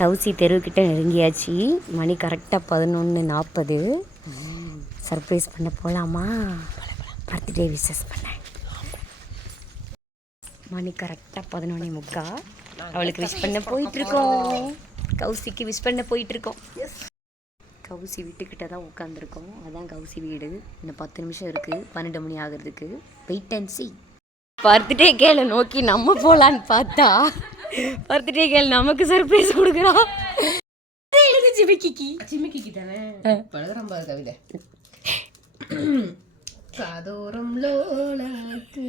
கௌசி தெருவுக்கிட்ட நெருங்கியாச்சு. மணி கரெக்டாக 11:40. சர்ப்ரைஸ் பண்ண போகலாமா? பர்த்டே விஷஸ் பண்ண. மணி கரெக்டாக 11:45. அவளுக்கு விஷ் பண்ண போயிட்டுருக்கோம். கௌசிக்கு விஷ் பண்ண போயிட்டுருக்கோம். கௌசி வீட்டுக்கிட்ட தான் உட்காந்துருக்கோம். அதான் கௌசி வீடு. இன்னும் 10 நிமிஷம் இருக்குது 12 மணி ஆகிறதுக்கு. Wait and see. பர்த்டே கேளை நோக்கி நம்ம போகலான்னு பார்த்தா பர்த்டே கேள் நமக்கு சர்ப்ரைஸ் கொடுக்குறா. சிமிக்கி தானே பழகுறம் பாரு கவிதை. காதோரம் லோலாக்கு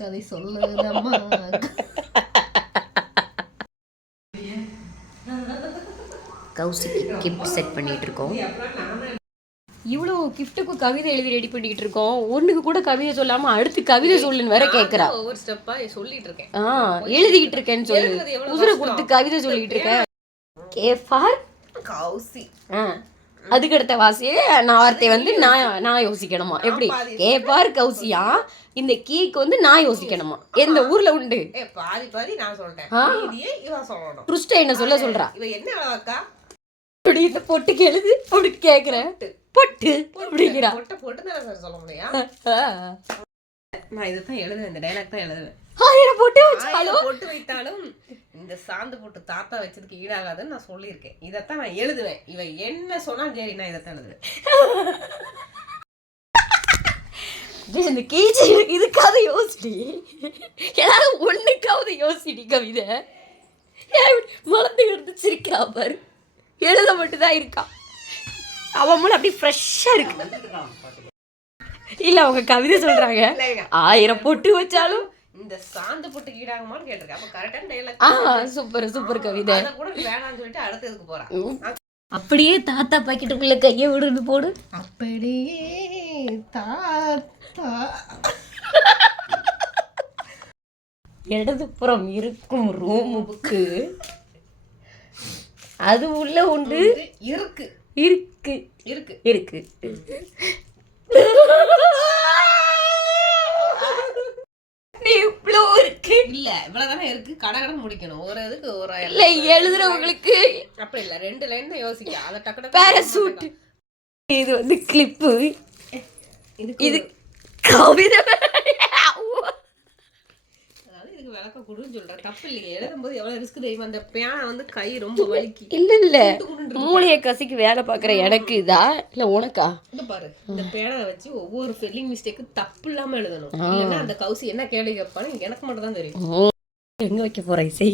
கதை சொல்லுதம்மா. கௌசிக்கு கிஃப்ட் செட் பண்ணிட்டு இருக்கோம். இவ்வளோ கிஃப்ட்டுக்கு கவிதை எழுதி ரெடி பண்ணிக்கிட்டு இருக்கோம். ஒன்றுக்கு கூட கவிதை சொல்லாமல் அடுத்து கவிதை சொல்லுன்னு வேற கேட்குறா. ஒவ்வொரு ஸ்டெப்பா சொல்லிட்டு இருக்கேன். எழுதிக்கிட்டு இருக்கேன்னு சொல்லு. உதிரை கொடுத்து கவிதை சொல்லிக்கிட்டு இருக்கேன். கேஃபார் கௌசி. அதுக்கு அடுத்த வாசியே நான் வார்த்தையை வந்து நான் யோசிக்கணுமா? எப்படி கேப்பார் கௌசியா? இந்த கீக்கு வந்து நான் யோசிக்கணுமா? எந்த ஊர்ல உண்டு? பாதி பாதி நான் சொல்றேன். ட்ருஸ்ட என்ன சொல்றா? இவ என்ன அளவாக்கா? அப்படி இந்த பொட்டுக்கு எழுது அப்படி கேக்குறேன். பொட்டு அப்படிங்கிறா. பொட்டு தானே சார் சொல்ல முடியும். நான் இதைத்தான் எழுதுவேன். இந்த டைலாக் தான் எழுதுவேன். பொட்டு வைத்தாலும் இந்த சாந்து போட்டு தாத்தா வச்சதுக்கு ஈடாகாதுன்னு நான் சொல்லியிருக்கேன். இதைத்தான் நான் எழுதுவேன். இவ என்ன சொன்னாலும் சரி நான் இதைத்தான் எழுதுவேன். இந்த கீச்சு இதுக்காவது யோசிடி. ஏதாவது ஒண்ணுக்காவது யோசிடி கவிதை. மலர்ந்து கிடந்து சிரிக்கிறா பாரு. எழுத மட்டும்தான் இருக்கா. அவன் மூலம் அப்படி ஃப்ரெஷ்ஷா இருக்கு. இல்ல அவங்க கவிதை சொல்றாங்க. 1000 பொட்டு வச்சாலும் இந்த சாந்து போட்டு ஈடாகுமான்னு கேட்டிருக்கேன். அப்ப கரெக்டான டைலாக். சூப்பர் கவிதை. அத கூட வேணாம்னு சொல்லிட்டு அடுத்ததுக்கு போறா. அப்படியே தாத்தா பாக்கெட்டுக்குள்ள கையை விடுன்னு போடு. அப்படியே தாத்தா. இடதுபுறம் இருக்கும் ரூமுக்கு அது உள்ள உண்டு இருக்கு இருக்கு இருக்கு இருக்கு. இவ்வளோ இருக்கு இல்ல இவ்வளவுதானே இருக்கு. கடகடை முடிக்கணும். ஒரு இதுக்கு ஒரு இல்ல எழுதுறவங்களுக்கு அப்படி இல்ல 2 லைன் தான் யோசிக்க. அத டக்கட பாராசூட். இது வந்து கிளிப்பு. இது கவிதை. இதுக்கு விளக்க கொடுன்னு சொல்றேன். தப்பு இல்லையே. எழுதும்போது எவ்வளவு ரிஸ்க் தெரியும். அந்த பேனா வந்து கை ரொம்ப வலிக்கு. இல்ல மூளையை கசிக்கு வேலை பாக்குற எனக்கு இதா இல்ல உனக்கா? இந்த பாரு இந்த பேனாவை வச்சு ஒவ்வொரு ஸ்பெல்லிங் மிஸ்டேக்கு தப்பு இல்லாம எழுதணும். இல்லன்னா அந்த கௌசி என்ன கேள்வி கேட்பான்னு எனக்கு மட்டும் தான் தெரியும். எங்க வைக்க போற இசை?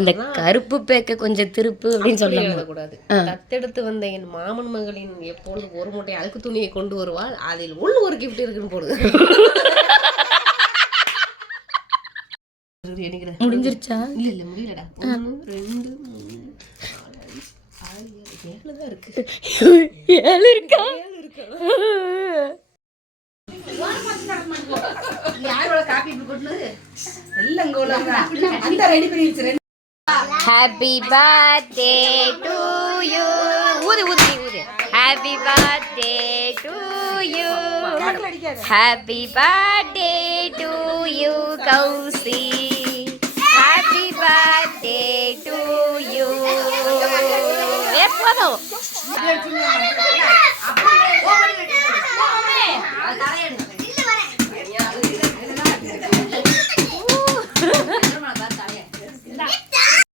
அந்த கருப்பு பேக்க கொஞ்சம் திருப்பு அப்படின்னு சொல்ல எழுதக்கூடாது. தத்தெடுத்து வந்த என் மாமன் மகளின் எப்பொழுது ஒரு மூட்டை அழுக்கு துணியை கொண்டு வருவாள், அதில் உள்ள ஒரு கிஃப்ட் இருக்குன்னு போடுது. முடிஞ்சிருச்சா? இல்ல முடியலடா. 1 2 3 4 5 6 7 தான் இருக்கு. 7 இருக்கா? 7 இருக்கு. யாரோட காப்பி போடுனது எல்லாம் கோலங்க அந்த ரெடி பண்ணி வச்சிரேன். Happy birthday to you. ஊது ஊது ஊது. Happy birthday to you. Happy birthday to you Kausi. Happy birthday to you. எப்போதும்